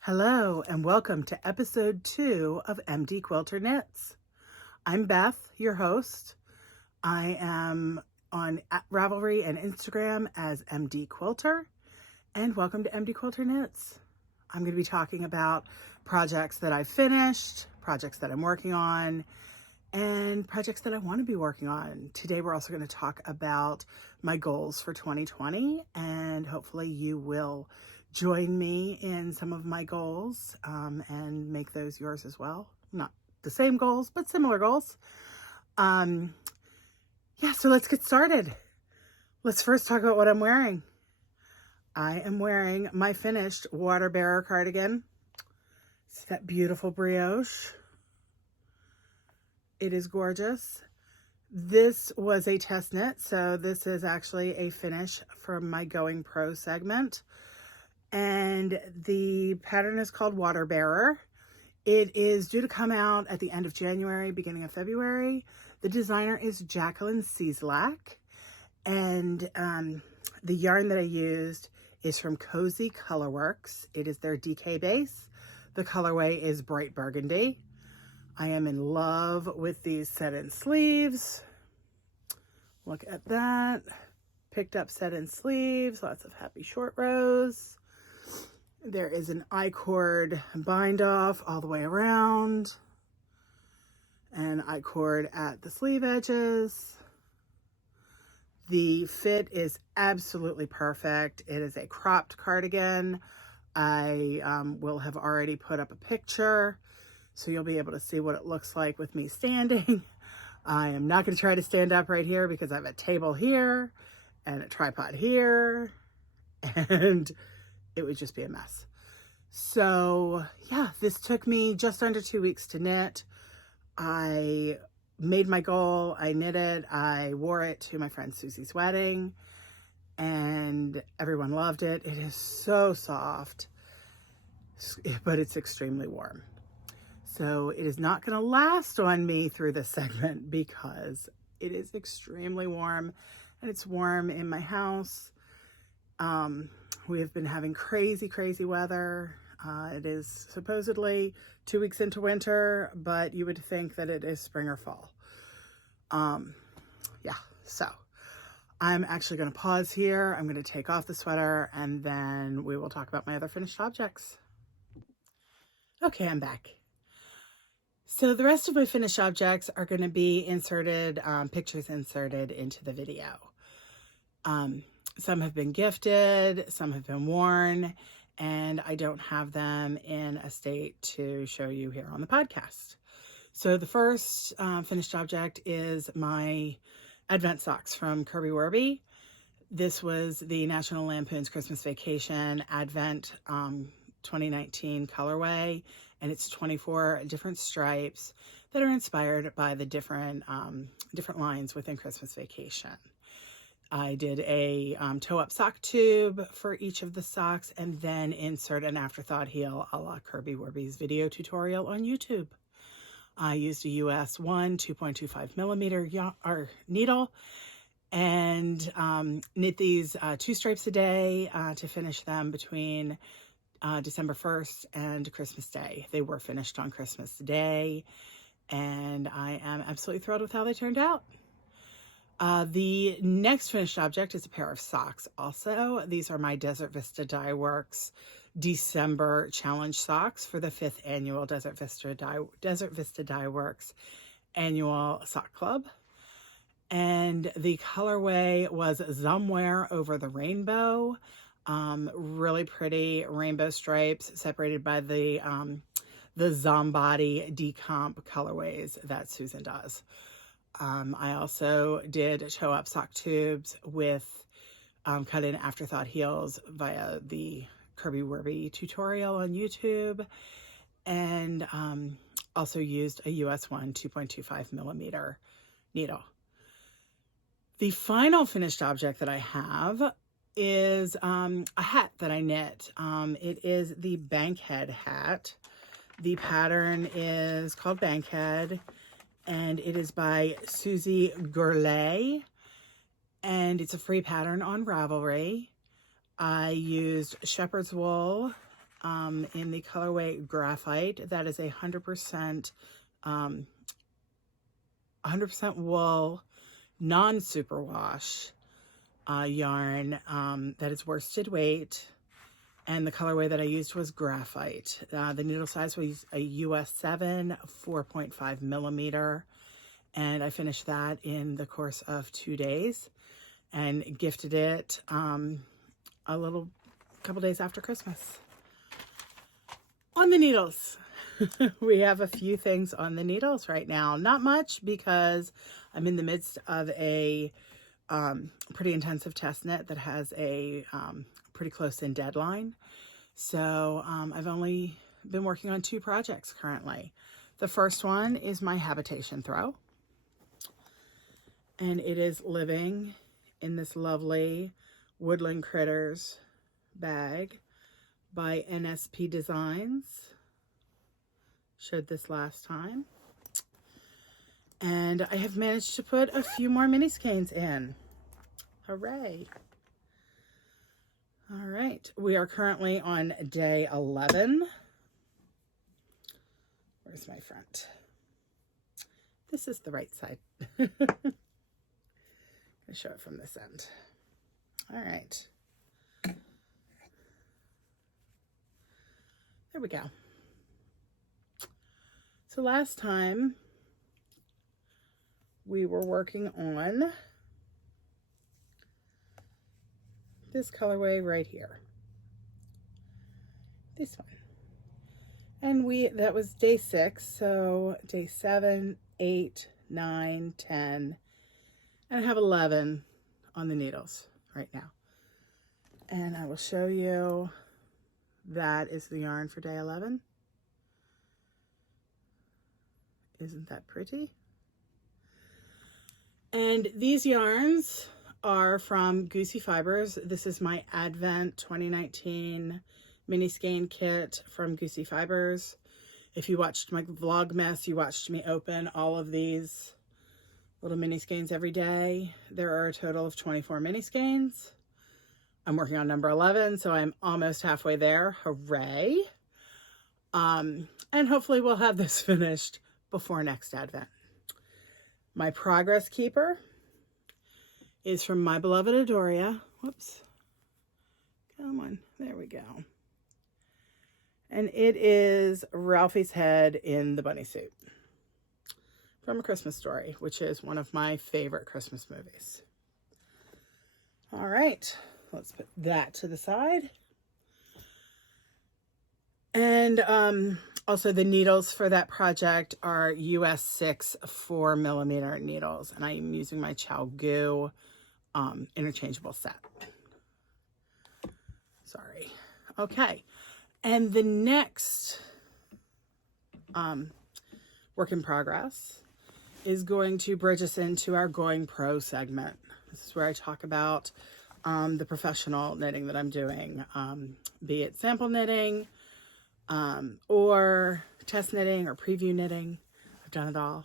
Hello and welcome to episode 2 of MD Quilter Knits. I'm Beth, your host. I am on Ravelry and Instagram as MD Quilter, and welcome to MD Quilter Knits. I'm going to be talking about projects that I've finished, projects that I'm working on, and projects that I want to be working on. Today we're also going to talk about my goals for 2020, and hopefully you will join me in some of my goals and make those yours as well. Not the same goals, but similar goals. So let's get started. Let's first talk about what I'm wearing. I am wearing my finished water bearer cardigan. It's that beautiful brioche. It is gorgeous. This was a test knit, so this is actually a finish from my Going Pro segment. And the pattern is called Water Bearer. It is due to come out at the end of January, beginning of February. The designer is Jacqueline Cieslak. And the yarn that I used is from Cozy Colorworks. It is their DK base. The colorway is Bright Burgundy. I am in love with these set-in sleeves. Look at that. Picked up set-in sleeves, lots of happy short rows. There is an I-cord bind off all the way around, and I-cord at the sleeve edges. The fit is absolutely perfect. It is a cropped cardigan. I will have already put up a picture, so you'll be able to see what it looks like with me standing. I am not going to try to stand up right here because I have a table here and a tripod here, and it would just be a mess. So yeah, this took me just under 2 weeks to knit. I made my goal, I knit it, I wore it to my friend Susie's wedding, and everyone loved it. It is so soft, but it's extremely warm. So it is not going to last on me through this segment because it is extremely warm, and it's warm in my house. We have been having crazy weather. It is supposedly 2 weeks into winter, but you would think that it is spring or fall. So I'm actually going to pause here. I'm going to take off the sweater, and then we will talk about my other finished objects. Okay, I'm back. So the rest of my finished objects are going to be inserted, pictures inserted into the video. Some have been gifted, some have been worn, and I don't have them in a state to show you here on the podcast. So the first finished object is my Advent socks from Kirby Werby. This was the National Lampoon's Christmas Vacation Advent 2019 colorway, and it's 24 different stripes that are inspired by the different lines within Christmas Vacation. I did a toe-up sock tube for each of the socks, and then insert an afterthought heel a la Kirby Werby's video tutorial on YouTube. I used a US 2.25 millimeter needle, and knit these 2 stripes a day to finish them between December 1st and Christmas Day. They were finished on Christmas Day, and I am absolutely thrilled with how they turned out. The next finished object is a pair of socks also. These are my Desert Vista Dye Works December Challenge socks for the 5th annual Desert Vista Dye Works annual sock club. And the colorway was Somewhere Over the Rainbow. Really pretty rainbow stripes separated by the Zombody decomp colorways that Susan does. I also did toe-up sock tubes with cut-in afterthought heels via the Kirby Werby tutorial on YouTube, and also used a US 2.25 millimeter needle. The final finished object that I have is a hat that I knit. It is the Bankhead hat. The pattern is called Bankhead, and it is by Susie Gourlay, and it's a free pattern on Ravelry. I used shepherd's wool in the colorway Graphite. That is 100% wool, non-superwash yarn that is worsted weight, and the colorway that I used was Graphite. The needle size was a US 7, 4.5 millimeter, and I finished that in the course of 2 days and gifted it a couple days after Christmas. On the needles, we have a few things on the needles right now. Not much, because I'm in the midst of a pretty intensive test knit that has a pretty close in deadline. So I've only been working on 2 projects currently. The first one is my habitation throw, and it is living in this lovely Woodland Critters bag by NSP Designs. Showed this last time. And I have managed to put a few more mini skeins in. Hooray. All right, we are currently on day 11. Where's my front? This is the right side. I'm going to show it from this end. All right. There we go. So last time we were working on this colorway right here. This one. And that was day 6, so day 7, 8, 9, 10, and I have 11 on the needles right now. And I will show you, that is the yarn for day 11. Isn't that pretty? And these yarns are from Goosey Fibers. This is my Advent 2019 mini skein kit from Goosey Fibers. If you watched my Vlogmas, you watched me open all of these little mini skeins every day. There are a total of 24 mini skeins. I'm working on number 11, so I'm almost halfway there. Hooray. And hopefully we'll have this finished before next Advent. My progress keeper is from my beloved Adoria. Whoops. Come on. There we go. And it is Ralphie's head in the bunny suit from A Christmas Story, which is one of my favorite Christmas movies. All right. Let's put that to the side. And also the needles for that project are US 6 4 millimeter needles, and I am using my ChiaoGoo interchangeable set. Sorry. Okay. And the next work in progress is going to bridge us into our Going Pro segment. This is where I talk about the professional knitting that I'm doing, be it sample knitting, or test knitting or preview knitting. I've done it all.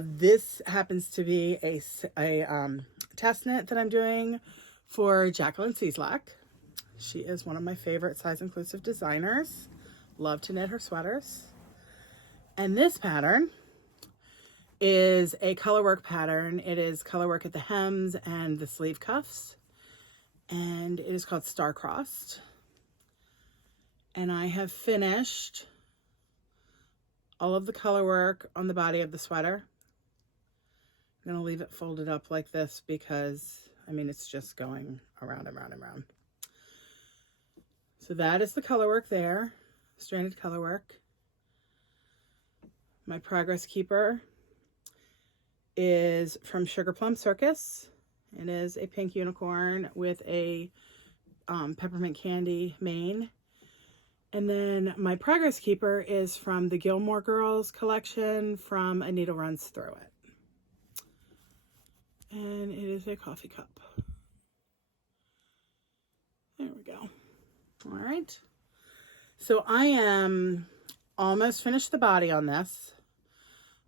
This happens to be a test knit that I'm doing for Jacqueline Cieslak. She is one of my favorite size inclusive designers. Love to knit her sweaters. And this pattern is a colorwork pattern. It is colorwork at the hems and the sleeve cuffs. And it is called Star-Crossed. And I have finished all of the color work on the body of the sweater. I'm going to leave it folded up like this because, I mean, it's just going around and round and round. So that is the color work there, stranded color work. My progress keeper is from Sugar Plum Circus. It is a pink unicorn with a peppermint candy mane. And then my progress keeper is from the Gilmore Girls collection from A Needle Runs Through It. And it is a coffee cup. There we go. All right. So I am almost finished the body on this.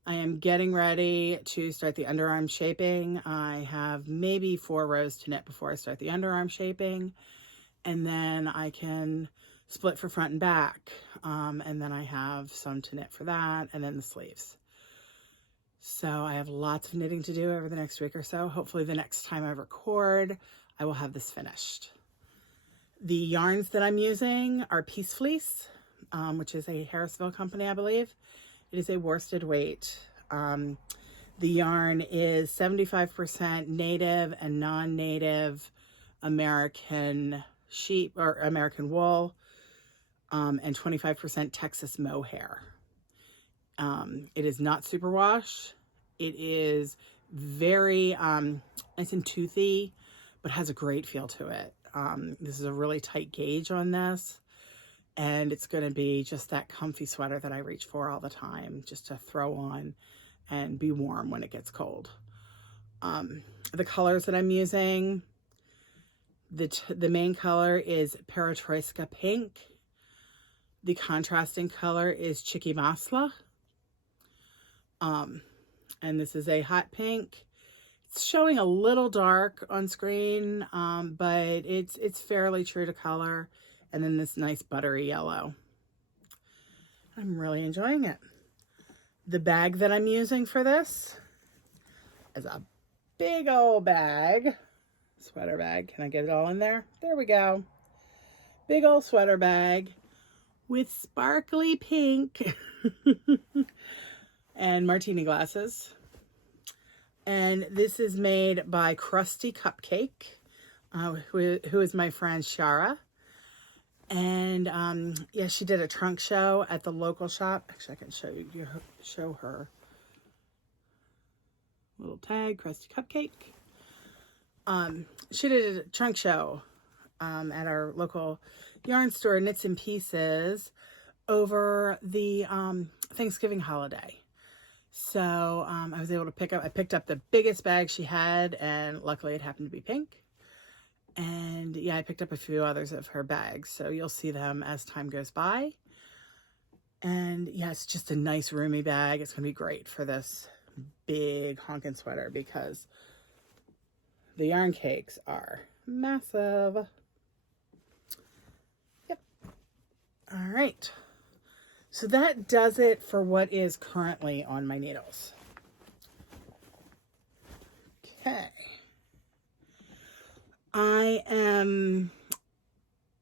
I am getting ready to start the underarm shaping. I have maybe 4 rows to knit before I start the underarm shaping. And then I can split for front and back. And then I have some to knit for that, and then the sleeves. So I have lots of knitting to do over the next week or so. Hopefully the next time I record, I will have this finished. The yarns that I'm using are Peace Fleece, which is a Harrisville company, I believe. It is a worsted weight. The yarn is 75% native and non-native American sheep or American wool, and 25% Texas mohair. It is not superwash. It is very nice and toothy, but has a great feel to it. This is a really tight gauge on this. And it's going to be just that comfy sweater that I reach for all the time, just to throw on and be warm when it gets cold. The colors that I'm using, the main color is Paratroiska Pink. The contrasting color is Chicky Masla. And this is a hot pink. It's showing a little dark on screen, but it's fairly true to color. And then this nice buttery yellow. I'm really enjoying it. The bag that I'm using for this is a big old bag. Sweater bag. Can I get it all in there? There we go. Big old sweater bag with sparkly pink and martini glasses. And this is made by Crusty Cupcake, who is my friend Shara. And yeah, she did a trunk show at the local shop. Actually, I can show her little tag, Crusty Cupcake. She did a trunk show at our local yarn store, Knits and Pieces, over the Thanksgiving holiday. So I was able to picked up the biggest bag she had, and luckily it happened to be pink. And yeah, I picked up a few others of her bags, so you'll see them as time goes by. And yeah, it's just a nice roomy bag. It's going to be great for this big honkin' sweater because the yarn cakes are massive. Yep. All right. So that does it for what is currently on my needles. Okay. I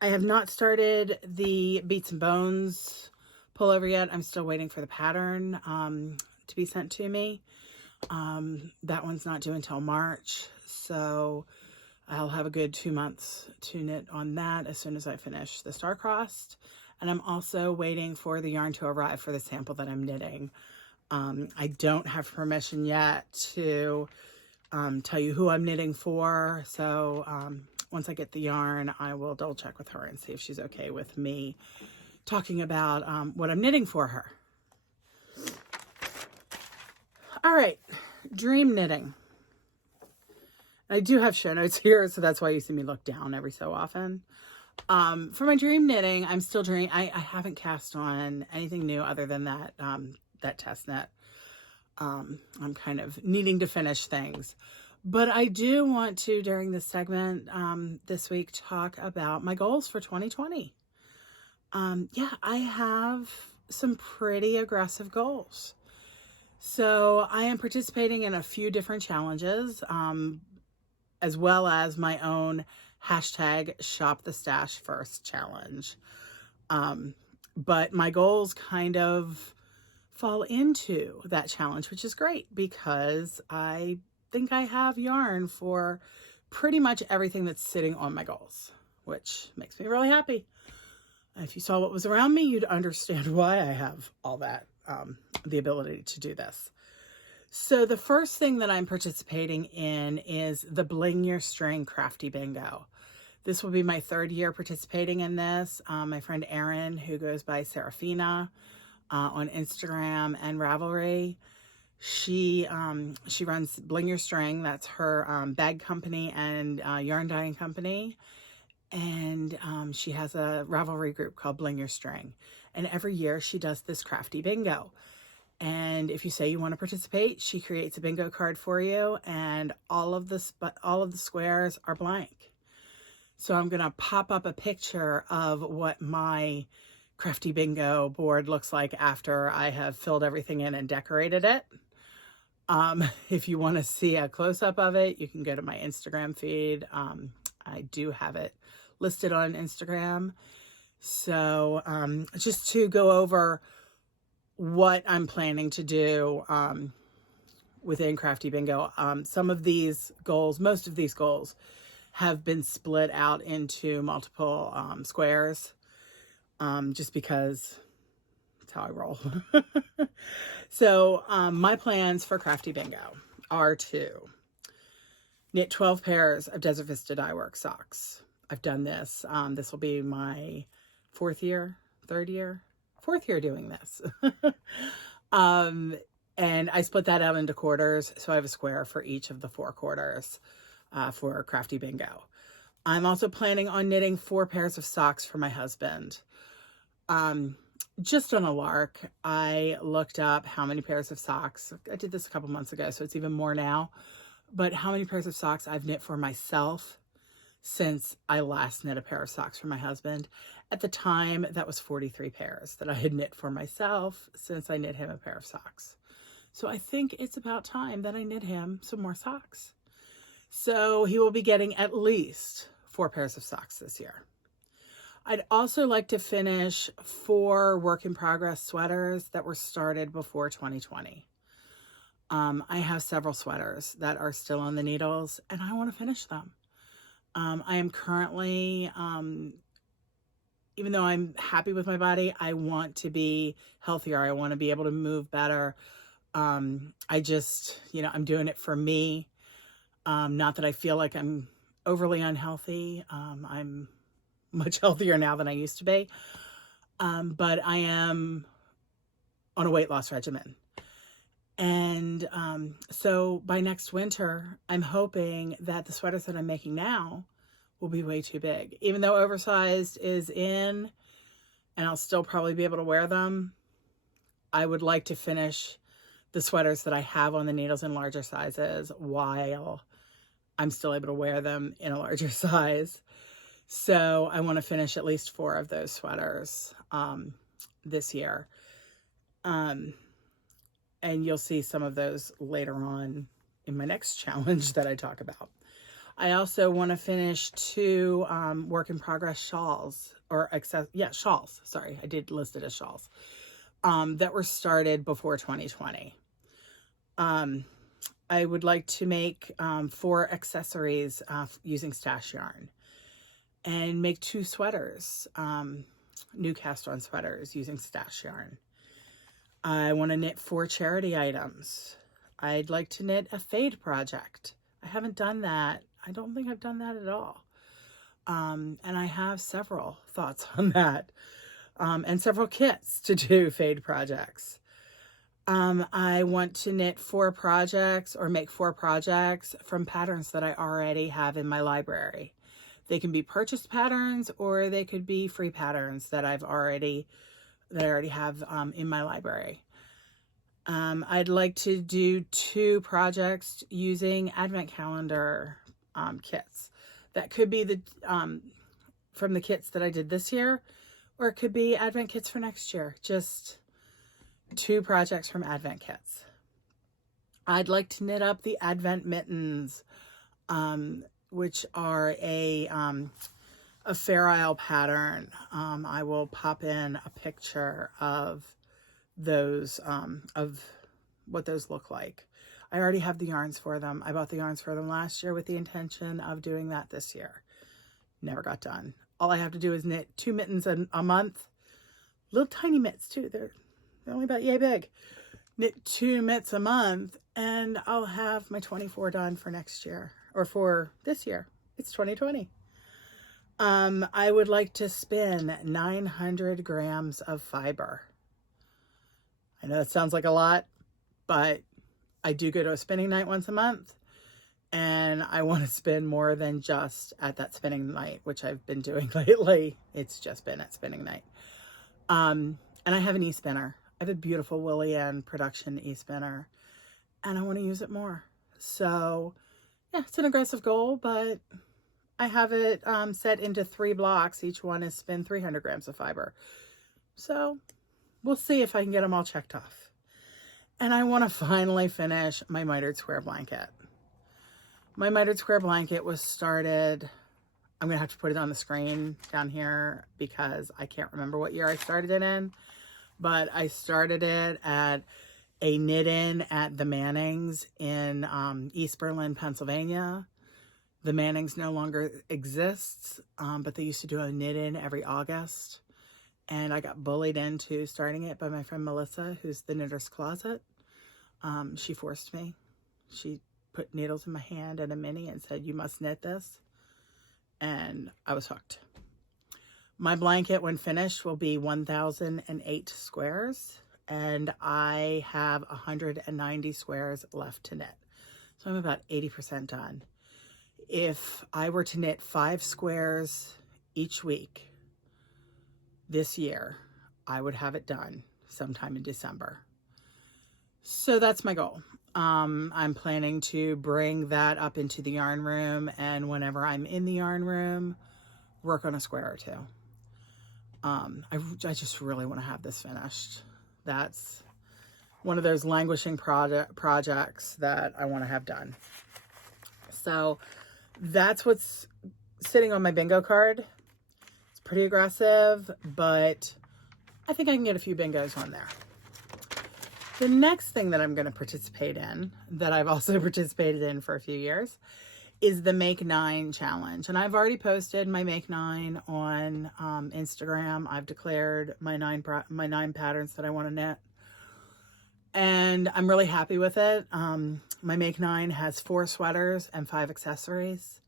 have not started the Beats and Bones pullover yet. I'm still waiting for the pattern to be sent to me. That one's not due until March, so I'll have a good 2 months to knit on that as soon as I finish the Star-Crossed. And I'm also waiting for the yarn to arrive for the sample that I'm knitting. I don't have permission yet to tell you who I'm knitting for. So once I get the yarn, I will double check with her and see if she's okay with me talking about what I'm knitting for her. All right, dream knitting. I do have show notes here, so that's why you see me look down every so often. For my dream knitting, I'm still dreaming. I haven't cast on anything new other than that that test knit. I'm kind of needing to finish things. But I do want to, during this segment this week, talk about my goals for 2020. Yeah, I have some pretty aggressive goals. So I am participating in a few different challenges, as well as my own hashtag Shop the Stash First challenge. But my goals kind of fall into that challenge, which is great because I think I have yarn for pretty much everything that's sitting on my goals, which makes me really happy. If you saw what was around me, you'd understand why I have all that, the ability to do this. So the first thing that I'm participating in is the Bling Your String Crafty Bingo. This will be my 3rd year participating in this. My friend Erin, who goes by Serafina on Instagram and Ravelry, she runs Bling Your String. That's her bag company and yarn dyeing company. and she has a Ravelry group called Bling Your String. And every year she does this Crafty Bingo. And if you say you want to participate, she creates a bingo card for you, and all of the squares are blank. So I'm going to pop up a picture of what my Crafty Bingo board looks like after I have filled everything in and decorated it. If you want to see a close-up of it, you can go to my Instagram feed. I do have it listed on Instagram. So just to go over what I'm planning to do within Crafty Bingo. Some of these goals, most of these goals, have been split out into multiple squares, just because that's how I roll. So my plans for Crafty Bingo are to knit 12 pairs of Desert Vista Dye Work socks. I've done this. This will be my fourth year doing this. And I split that out into quarters, so I have a square for each of the 4 quarters for Crafty Bingo. I'm also planning on knitting 4 pairs of socks for my husband. Just on a lark, I looked up how many pairs of socks. I did this a couple months ago, so it's even more now. But how many pairs of socks I've knit for myself since I last knit a pair of socks for my husband. At the time, that was 43 pairs that I had knit for myself since I knit him a pair of socks. So I think it's about time that I knit him some more socks. So he will be getting at least 4 pairs of socks this year. I'd also like to finish 4 work in progress sweaters that were started before 2020. I have several sweaters that are still on the needles, and I want to finish them. I am currently, even though I'm happy with my body, I want to be healthier. I want to be able to move better. I just, I'm doing it for me. Not that I feel like I'm overly unhealthy. I'm much healthier now than I used to be. But I am on a weight loss regimen. And so by next winter, I'm hoping that the sweaters that I'm making now will be way too big. Even though oversized is in, and I'll still probably be able to wear them, I would like to finish the sweaters that I have on the needles in larger sizes while I'm still able to wear them in a larger size. So I want to finish at least 4 of those sweaters this year. And you'll see some of those later on in my next challenge that I talk about. I also want to finish 2 work in progress shawls, shawls. Sorry, I did list it as shawls, that were started before 2020. I would like to make 4 accessories using stash yarn, and make 2 sweaters, new cast on sweaters using stash yarn. I want to knit 4 charity items. I'd like to knit a fade project. I haven't done that. I don't think I've done that at all. And I have several thoughts on that, and several kits to do fade projects. I want to knit 4 projects or make 4 projects from patterns that I already have in my library. They can be purchased patterns, or they could be free patterns that I already have in my library. I'd like to do 2 projects using advent calendar kits. That could be the from the kits that I did this year, or it could be advent kits for next year. Just 2 projects from advent kits. I'd like to knit up the advent mittens, which are a Fair Isle pattern. I will pop in a picture of those, of what those look like. I already have the yarns for them. I bought the yarns for them last year with the intention of doing that this year. Never got done. All I have to do is knit 2 mittens a month. Little tiny mitts too. They're only about yay big. Knit 2 mitts a month, and I'll have my 24 done for next year, or for this year. It's 2020. I would like to spin 900 grams of fiber. I know that sounds like a lot, but I do go to a spinning night once a month, and I want to spin more than just at that spinning night, which I've been doing lately. It's just been at spinning night. And I have an e-spinner. I have a beautiful Willie Ann production e-spinner, and I want to use it more. So yeah, it's an aggressive goal, but I have it set into 3 blocks. Each one is spin 300 grams of fiber. So we'll see if I can get them all checked off. And I want to finally finish my mitered square blanket. My mitered square blanket was started, I'm going to have to put it on the screen down here because I can't remember what year I started it in, but I started it at a knit-in at the Mannings in East Berlin, Pennsylvania. The Mannings no longer exists, but they used to do a knit-in every August. And I got bullied into starting it by my friend Melissa, who's the Knitter's Closet. She forced me. She put needles in my hand and a mini and said, "You must knit this." And I was hooked. My blanket, when finished, will be 1,008 squares, and I have 190 squares left to knit. So I'm about 80% done. If I were to knit 5 squares each week this year, I would have it done sometime in December. So that's my goal. I'm planning to bring that up into the yarn room, and whenever I'm in the yarn room, work on a square or 2. I just really want to have this finished. That's one of those languishing projects that I want to have done. So that's what's sitting on my bingo card. It's pretty aggressive, but I think I can get a few bingos on there. The next thing that I'm going to participate in, that I've also participated in for a few years, is the Make 9 challenge. And I've already posted my Make 9 on Instagram. I've declared my 9 patterns that I want to knit. And I'm really happy with it. My Make 9 has 4 sweaters and 5 accessories.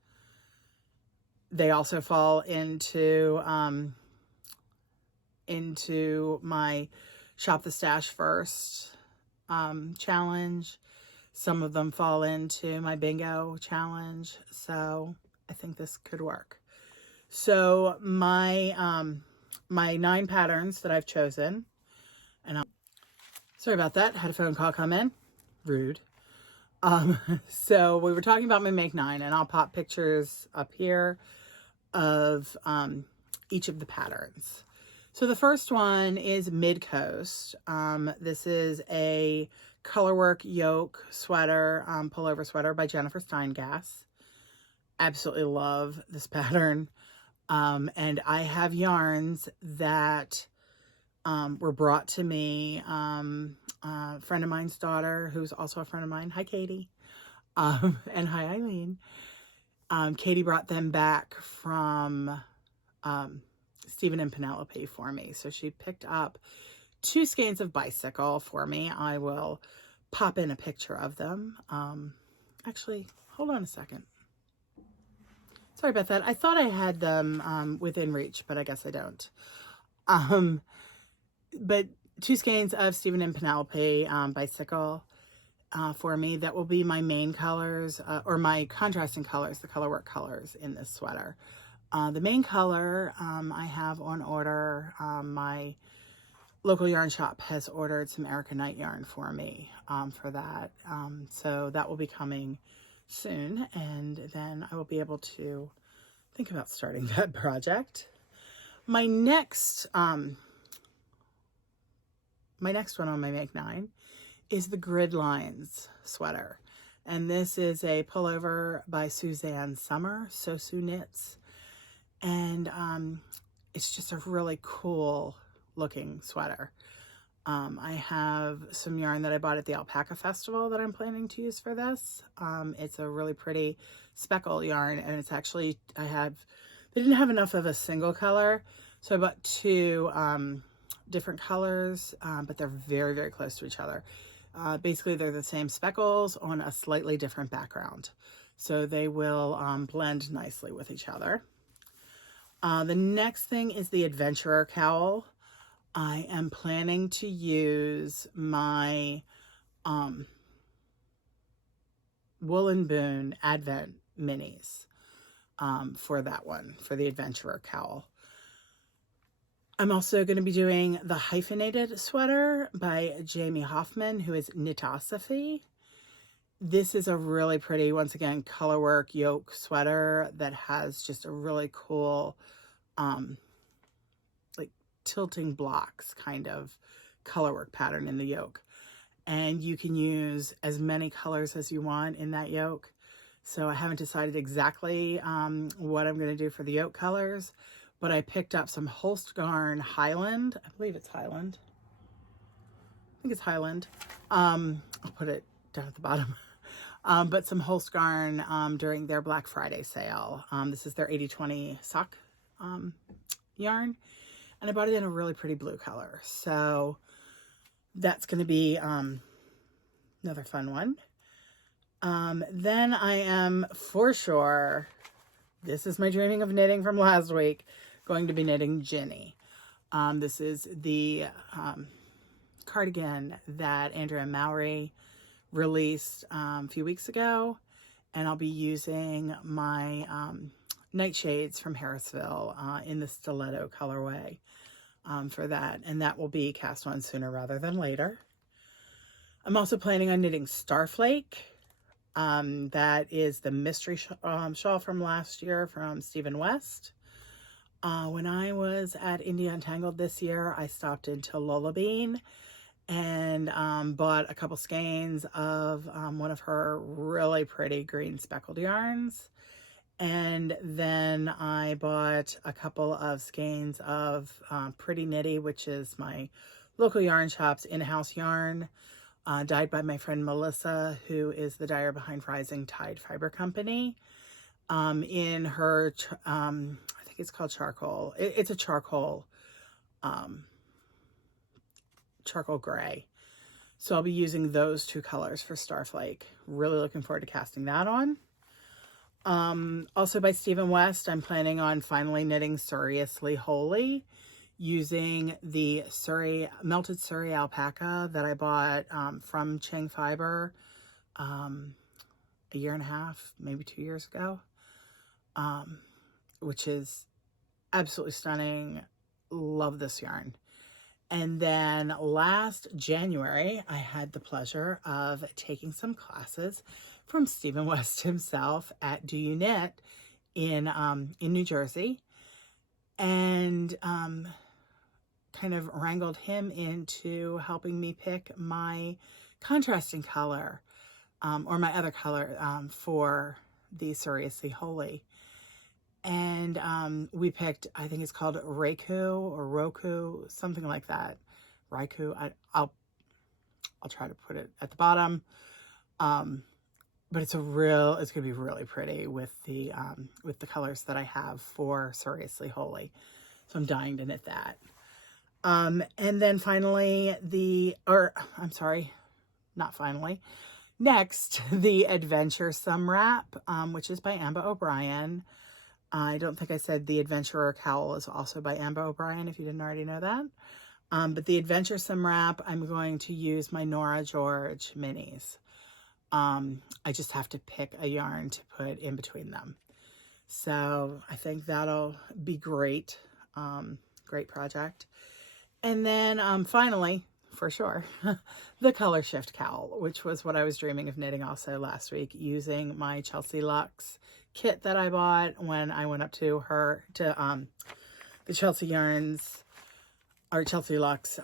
They also fall into my Shop the Stash First challenge. Some of them fall into my bingo challenge. So I think this could work. So my 9 patterns that I've chosen, and sorry about that, had a phone call come in. Rude. So we were talking about my Make 9, and I'll pop pictures up here of each of the patterns. So the first one is Mid Coast. This is a colorwork yoke sweater, pullover sweater by Jennifer Steingass. Absolutely love this pattern. And I have yarns that were brought to me. A friend of mine's daughter, who's also a friend of mine. Hi, Katie. And hi, Eileen. Katie brought them back from Stephen and Penelope for me. So she picked up 2 skeins of bicycle for me. I will pop in a picture of them. Actually, hold on a second. Sorry about that. I thought I had them within reach, but I guess I don't. But 2 skeins of Stephen and Penelope bicycle for me. That will be my main colors, or my contrasting colors, the colorwork colors in this sweater. The main color I have on order. My local yarn shop has ordered some Erica Knight yarn for me for that. So that will be coming soon, and then I will be able to think about starting that project. My next one on my Make 9 is the Grid Lines sweater. And this is a pullover by Suzanne Summer, Sosu Knits. And it's just a really cool looking sweater. I have some yarn that I bought at the Alpaca Festival that I'm planning to use for this. It's a really pretty speckle yarn, and it's actually, they didn't have enough of a single color, so I bought 2 different colors, but they're very, very close to each other. Basically, they're the same speckles on a slightly different background, so they will blend nicely with each other. The next thing is the Adventurer Cowl. I am planning to use my Woolen Boon Advent minis for that one, for the Adventurer cowl. I'm also going to be doing the hyphenated sweater by Jamie Hoffman, who is Knitosophy. This is a really pretty, once again, colorwork yoke sweater that has just a really cool, like tilting blocks kind of colorwork pattern in the yoke. And you can use as many colors as you want in that yoke. So I haven't decided exactly what I'm going to do for the yoke colors, but I picked up some Holst Garn Highland. I believe it's Highland. I think it's Highland. I'll put it down at the bottom. But some Holst Garn during their Black Friday sale. This is their 80/20 sock yarn. And I bought it in a really pretty blue color. So that's going to be another fun one. Then I am for sure, this is my dreaming of knitting from last week, going to be knitting Ginny. This is the cardigan that Andrea Mowry released a few weeks ago, and I'll be using my nightshades from Harrisville in the stiletto colorway for that, and that will be cast on sooner rather than later. I'm also planning on knitting Starflake. That is the mystery shawl from last year from Stephen West. When I was at India Untangled this year, I stopped into Lola Bean and bought a couple skeins of one of her really pretty green speckled yarns. And then I bought a couple of skeins of Pretty Knitty, which is my local yarn shop's in-house yarn, dyed by my friend Melissa, who is the dyer behind Rising Tide Fiber Company, in her, I think it's called charcoal. It's a charcoal gray. So I'll be using those two colors for Starflake. Really looking forward to casting that on. Also by Stephen West, I'm planning on finally knitting Seriously Holy using the melted Surrey alpaca that I bought from Chang Fiber a year and a half, maybe 2 years ago, which is absolutely stunning. Love this yarn. And then last January, I had the pleasure of taking some classes from Stephen West himself at Do You Knit in New Jersey, and kind of wrangled him into helping me pick my contrasting color, or my other color for the Seriously Holy. And we picked, I think it's called Reiku or Roku, something like that. Raiku. I'll try to put it at the bottom. But it's going to be really pretty with the colors that I have for Seriously Holy. So I'm dying to knit that. And then finally next, the Adventuresome Wrap, which is by Amba O'Brien. I don't think I said the Adventurer Cowl is also by Amba O'Brien, if you didn't already know that. But the Adventuresome Wrap, I'm going to use my Nora George minis. I just have to pick a yarn to put in between them. So I think that'll be great. Great project. And then finally, for sure, the Color Shift Cowl, which was what I was dreaming of knitting also last week, using my Chelsea Luxe kit that I bought when I went up to the Chelsea Yarns, or Chelsea Luxe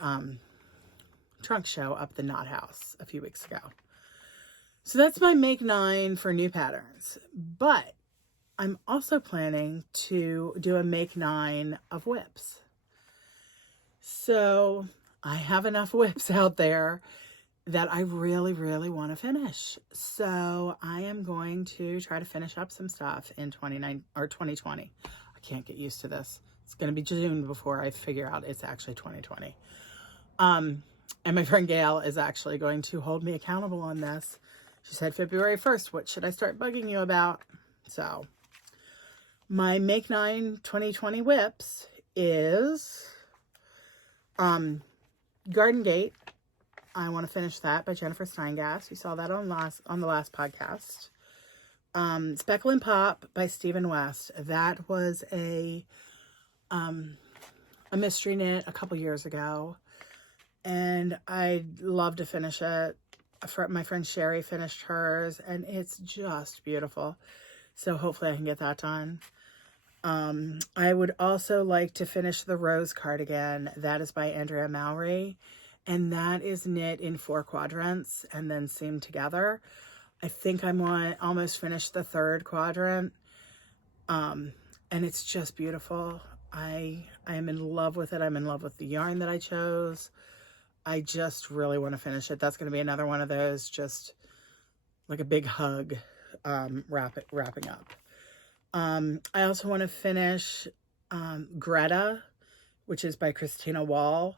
trunk show up the Knot House a few weeks ago. So that's my Make 9 for new patterns. But I'm also planning to do a Make 9 of whips. So I have enough whips out there that I really, really want to finish. So I am going to try to finish up some stuff in 2020. I can't get used to this. It's going to be June before I figure out it's actually 2020. And my friend Gail is actually going to hold me accountable on this. She said, February 1st, what should I start bugging you about? So my Make 9 2020 whips is Garden Gate I want to finish that by Jennifer Steingass. You saw that on the last podcast. Speckle and Pop by Stephen West. That was a mystery knit a couple years ago, and I'd love to finish it. My friend Sherry finished hers, and it's just beautiful. So hopefully I can get that done. I would also like to finish the Rose cardigan. That is by Andrea Mowry, and that is knit in 4 quadrants and then seamed together. I think I'm almost finished the 3rd quadrant, and it's just beautiful. I am in love with it. I'm in love with the yarn that I chose. I just really want to finish it. That's going to be another one of those, just like a big hug, wrapping up. I also want to finish Greta, which is by Christina Wall.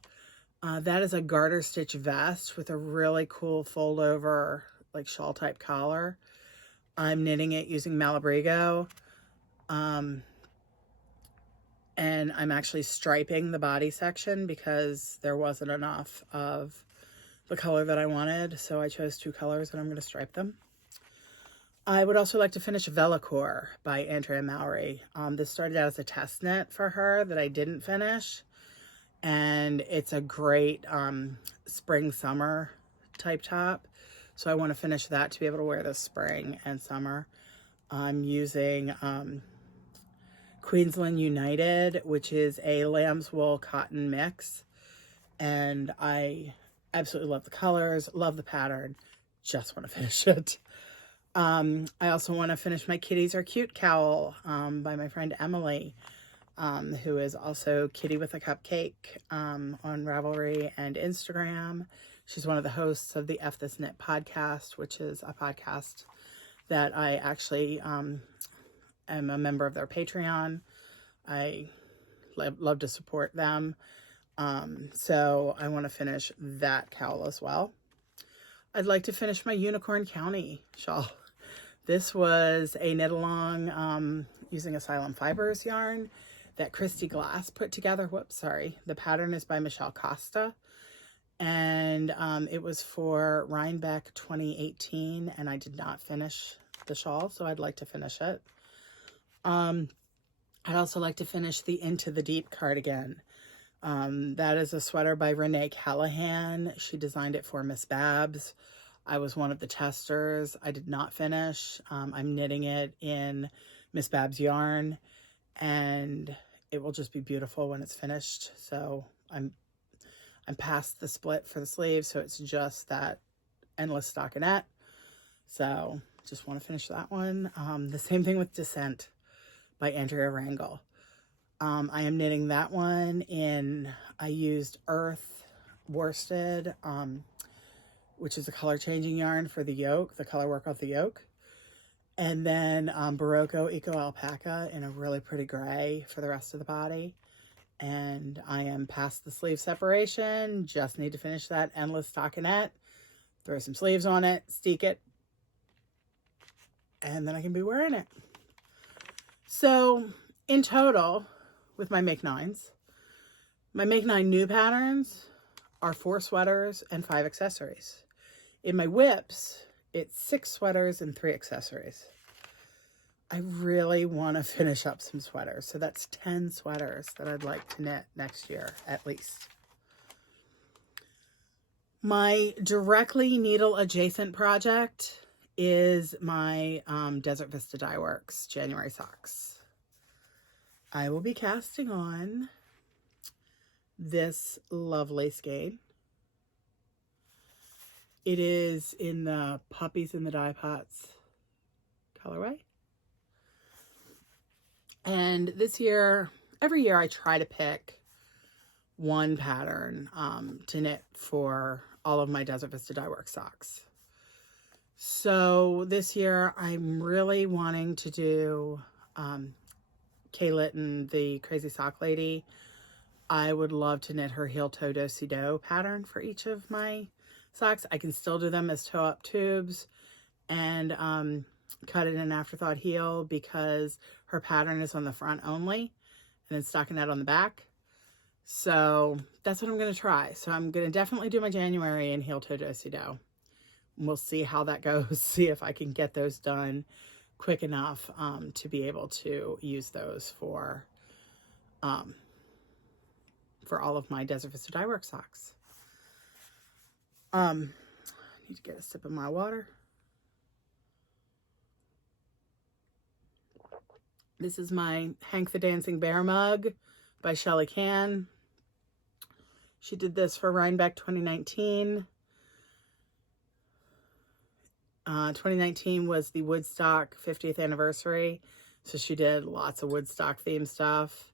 That is a garter stitch vest with a really cool fold over, like shawl type collar. I'm knitting it using Malabrigo. And I'm actually striping the body section because there wasn't enough of the color that I wanted. So I chose 2 colors and I'm going to stripe them. I would also like to finish Velocore by Andrea Mowry. This started out as a test knit for her that I didn't finish. And it's a great spring summer type top. So I want to finish that to be able to wear this spring and summer. I'm using Queensland United, which is a lamb's wool cotton mix, and I absolutely love the colors, love the pattern, just want to finish it. I also want to finish my Kitties Are Cute cowl by my friend Emily, who is also Kitty with a Cupcake on Ravelry and Instagram. She's one of the hosts of the F This Knit podcast, which is a podcast that I actually am a member of their Patreon. I love to support them. So I want to finish that cowl as well. I'd like to finish my Unicorn County shawl. This was a knit along using Asylum Fibers yarn that Christy Glass put together. Whoops, sorry. The pattern is by Michelle Costa. And it was for Rhinebeck 2018, and I did not finish the shawl, so I'd like to finish it. I'd also like to finish the Into the Deep cardigan. That is a sweater by Renee Callahan. She designed it for Miss Babs. I was one of the testers. I did not finish. I'm knitting it in Miss Babs yarn, and it will just be beautiful when it's finished. So I'm past the split for the sleeve, so it's just that endless stockinette. So just want to finish that one. The same thing with Descent by Andrea Rangel. I am knitting that one in, I used Earth Worsted, which is a color changing yarn for the yoke, the color work of the yoke. And then Barocco Eco Alpaca in a really pretty gray for the rest of the body. And I am past the sleeve separation, just need to finish that endless stockinette, throw some sleeves on it, steek it, and then I can be wearing it. So in total, with my Make 9s, my Make 9 new patterns are 4 sweaters and 5 accessories. In my whips, it's 6 sweaters and 3 accessories. I really want to finish up some sweaters. So that's 10 sweaters that I'd like to knit next year, at least. My directly needle adjacent project is my Desert Vista Dye Works January socks. I will be casting on this lovely skein. It is in the Puppies in the Dye Pots colorway. And this year, every year I try to pick one pattern to knit for all of my Desert Vista Dye Works socks. So this year I'm really wanting to do Kay Litton, the Crazy Sock Lady. I would love to knit her heel toe do-si-do pattern for each of my socks. I can still do them as toe up tubes and cut it in an afterthought heel because her pattern is on the front only and then stockinette on the back. So that's what I'm going to try. So I'm going to definitely do my January in heel toe do-si-do. We'll see how that goes. See if I can get those done quick enough to be able to use those for all of my Desert Vista dye work socks. I need to get a sip of my water. This is my Hank the Dancing Bear mug by Shelly Can. She did this for Rhinebeck 2019. 2019 was the Woodstock 50th anniversary, so she did lots of Woodstock themed stuff.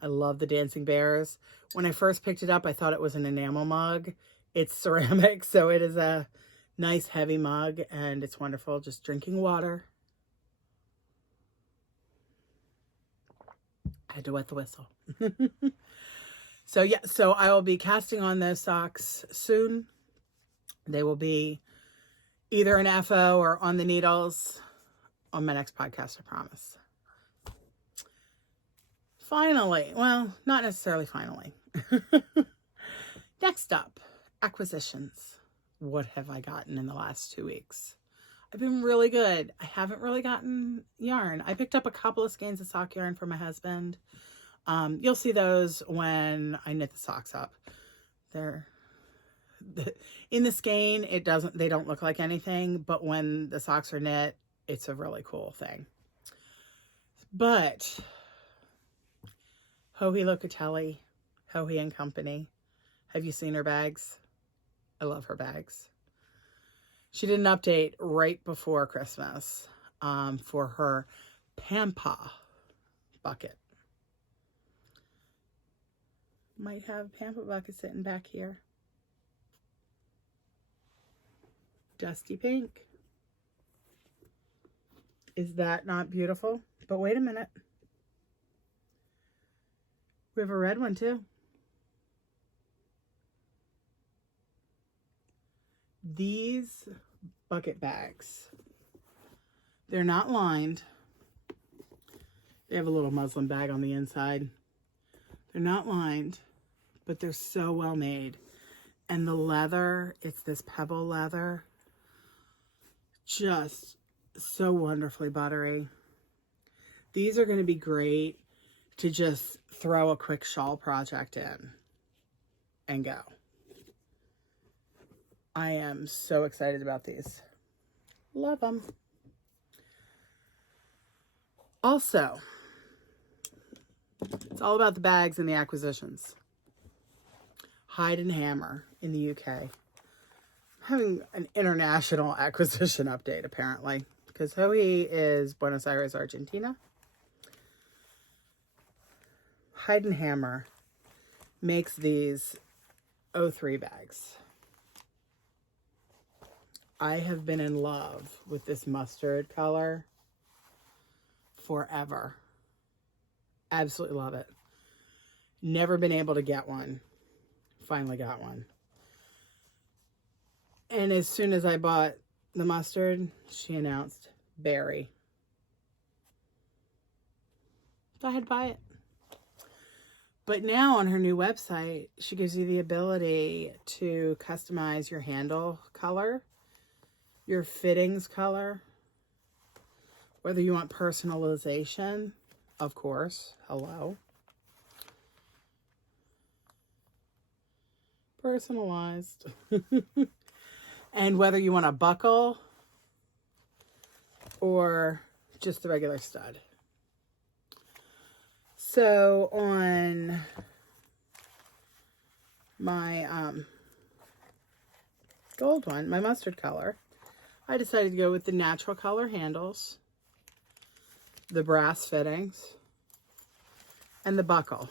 I love the dancing bears. When I first picked it up, I thought it was an enamel mug. It's ceramic, so it is a nice heavy mug, and it's wonderful. Just drinking water. I had to wet the whistle. So yeah, so I will be casting on those socks soon. They will be either an FO or on the needles on my next podcast, I promise. Finally, well, not necessarily finally. Next up, acquisitions. What have I gotten in the last 2 weeks? I've been really good. I haven't really gotten yarn. I picked up a couple of skeins of sock yarn for my husband. You'll see those when I knit the socks up. They're in the skein, they don't look like anything, but when the socks are knit, it's a really cool thing. But Joji Locatelli, Joji and Company. Have you seen her bags? I love her bags. She did an update right before Christmas for her Pampa bucket. Might have Pampa bucket sitting back here. Dusty pink. Is that not beautiful? But wait a minute. We have a red one too. These bucket bags, they're not lined. They have a little muslin bag on the inside. They're not lined, but they're so well made. And the leather, it's this pebble leather. Just so wonderfully buttery. These are going to be great to just throw a quick shawl project in and go. I am so excited about these. Love them. Also, it's all about the bags and the acquisitions. Hide and Hammer in the UK. Having an international acquisition update, apparently, because Joji is Buenos Aires, Argentina. Hide and Hammer makes these 03 bags. I have been in love with this mustard color forever. Absolutely love it. Never been able to get one. Finally got one. And as soon as I bought the mustard, she announced berry. So I had to buy it. But now on her new website, she gives you the ability to customize your handle color, your fittings color, whether you want personalization, of course, hello. Personalized. And whether you want a buckle or just the regular stud. So on my gold one, my mustard color, I decided to go with the natural color handles, the brass fittings, and the buckle.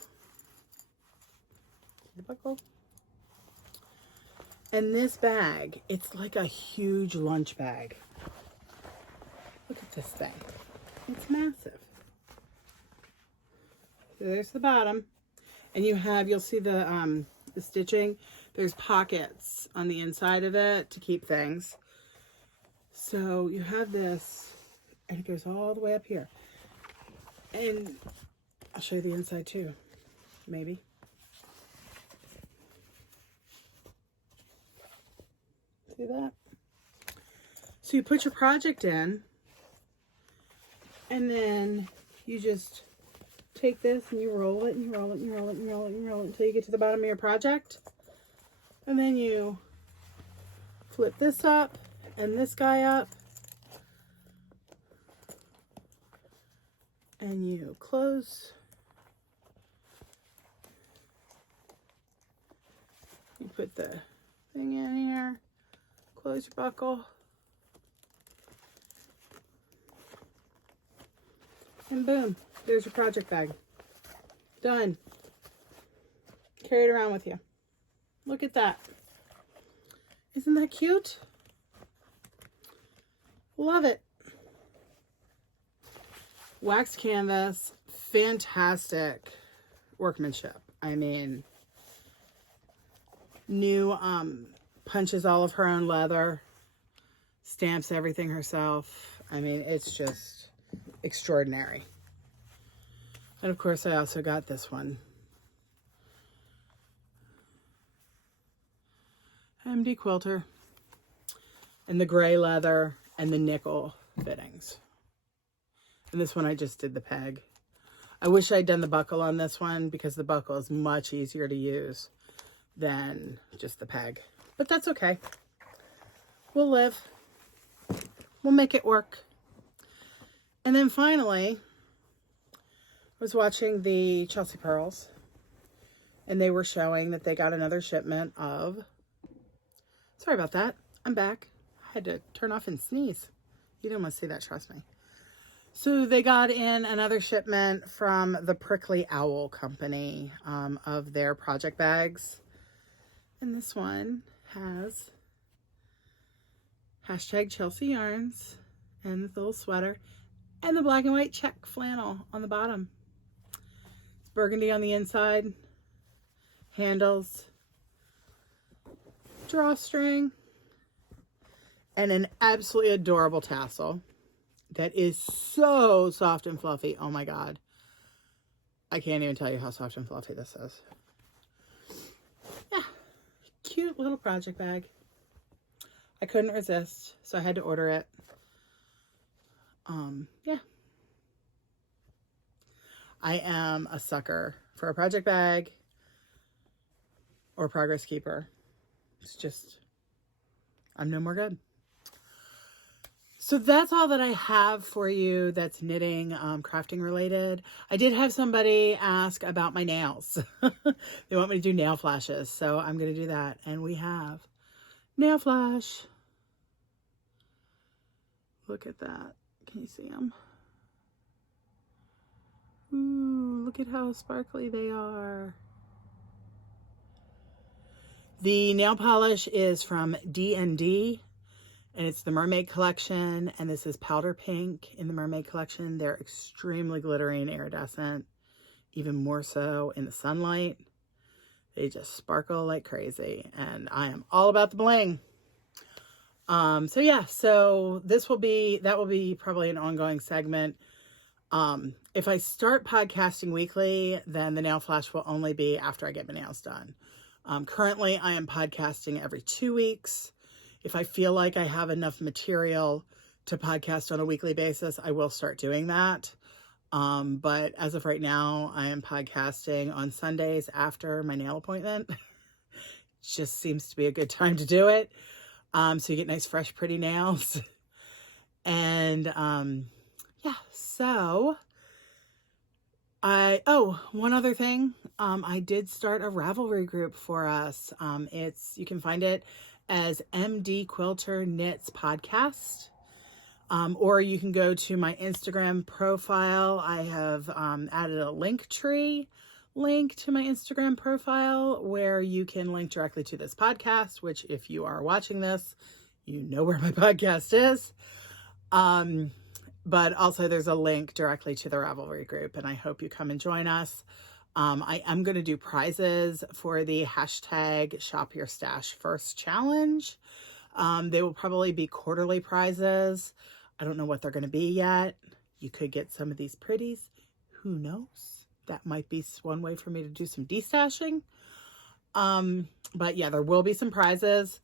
The buckle. And this bag, it's like a huge lunch bag. Look at this thing. It's massive. So there's the bottom. And you'll see the stitching. There's pockets on the inside of it to keep things. So you have this, and it goes all the way up here. And I'll show you the inside too, maybe. See that? So you put your project in, and then you just take this and you roll it and you roll it and you roll it and you roll it and you roll it until you get to the bottom of your project. And then you flip this up and this guy up. And you close. You put the thing in here. Close your buckle. And boom, there's your project bag. Done. Carry it around with you. Look at that. Isn't that cute? Love it. Wax canvas, fantastic workmanship. I mean, new punches all of her own leather, stamps everything herself. I mean, it's just extraordinary. And of course, I also got this one. MD quilter. And the gray leather and the nickel fittings. And this one I just did the peg. I wish I'd done the buckle on this one because the buckle is much easier to use than just the peg. But that's okay. We'll live. We'll make it work. And then finally, I was watching the Chelsea Pearls, and they were showing that they got another shipment of, sorry about that, I'm back. I had to turn off and sneeze. You didn't want to see that, trust me. So they got in another shipment from the Prickly Owl company of their project bags. And this one has hashtag Chelsea Yarns and the little sweater and the black and white check flannel on the bottom. It's burgundy on the inside, handles, drawstring, and an absolutely adorable tassel that is so soft and fluffy. Oh my God. I can't even tell you how soft and fluffy this is. Yeah. Cute little project bag. I couldn't resist, so I had to order it. Yeah. I am a sucker for a project bag or progress keeper. It's just, I'm no more good. So that's all that I have for you that's knitting, crafting related. I did have somebody ask about my nails. They want me to do nail flashes, so I'm going to do that. And we have nail flash. Look at that. Can you see them? Ooh, look at how sparkly they are. The nail polish is from D&D. And it's the Mermaid Collection, and this is powder pink in the Mermaid Collection. They're extremely glittery and iridescent, even more so in the sunlight. They just sparkle like crazy, and I am all about the bling. So yeah, so that will be probably an ongoing segment. If I start podcasting weekly, then the nail flash will only be after I get my nails done. Currently, I am podcasting every 2 weeks. If I feel like I have enough material to podcast on a weekly basis, I will start doing that. But as of right now, I am podcasting on Sundays after my nail appointment. It just seems to be a good time to do it. So you get nice, fresh, pretty nails. And yeah, so one other thing. I did start a Ravelry group for us. You can find it as MD Quilter Knits Podcast. Or you can go to my Instagram profile. I have added a Linktree link to my Instagram profile where you can link directly to this podcast, which if you are watching this, you know where my podcast is. But also there's a link directly to the Ravelry group, and I hope you come and join us. I am going to do prizes for the hashtag Shop Your Stash First challenge. They will probably be quarterly prizes. I don't know what they're going to be yet. You could get some of these pretties. Who knows? That might be one way for me to do some destashing. But yeah, there will be some prizes.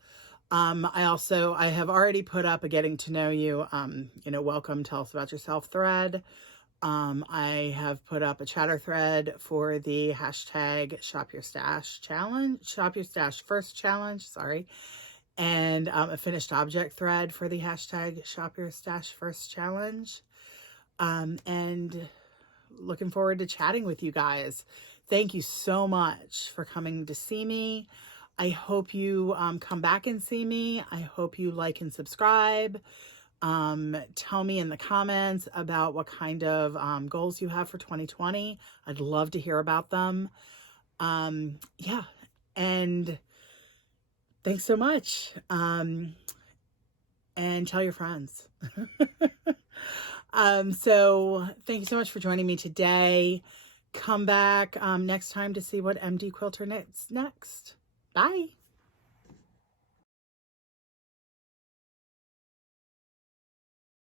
I have already put up a getting to know you, welcome, tell us about yourself thread. I have put up a chatter thread for the hashtag shop your stash challenge, shop your stash first challenge, sorry. And a finished object thread for the hashtag shop your stash first challenge. And looking forward to chatting with you guys. Thank you so much for coming to see me. I hope you come back and see me. I hope you like and subscribe. Tell me in the comments about what kind of goals you have for 2020. I'd love to hear about them. Yeah, and thanks so much. And tell your friends. So thank you so much for joining me today. Come back next time to see what MD Quilter knits next. Bye.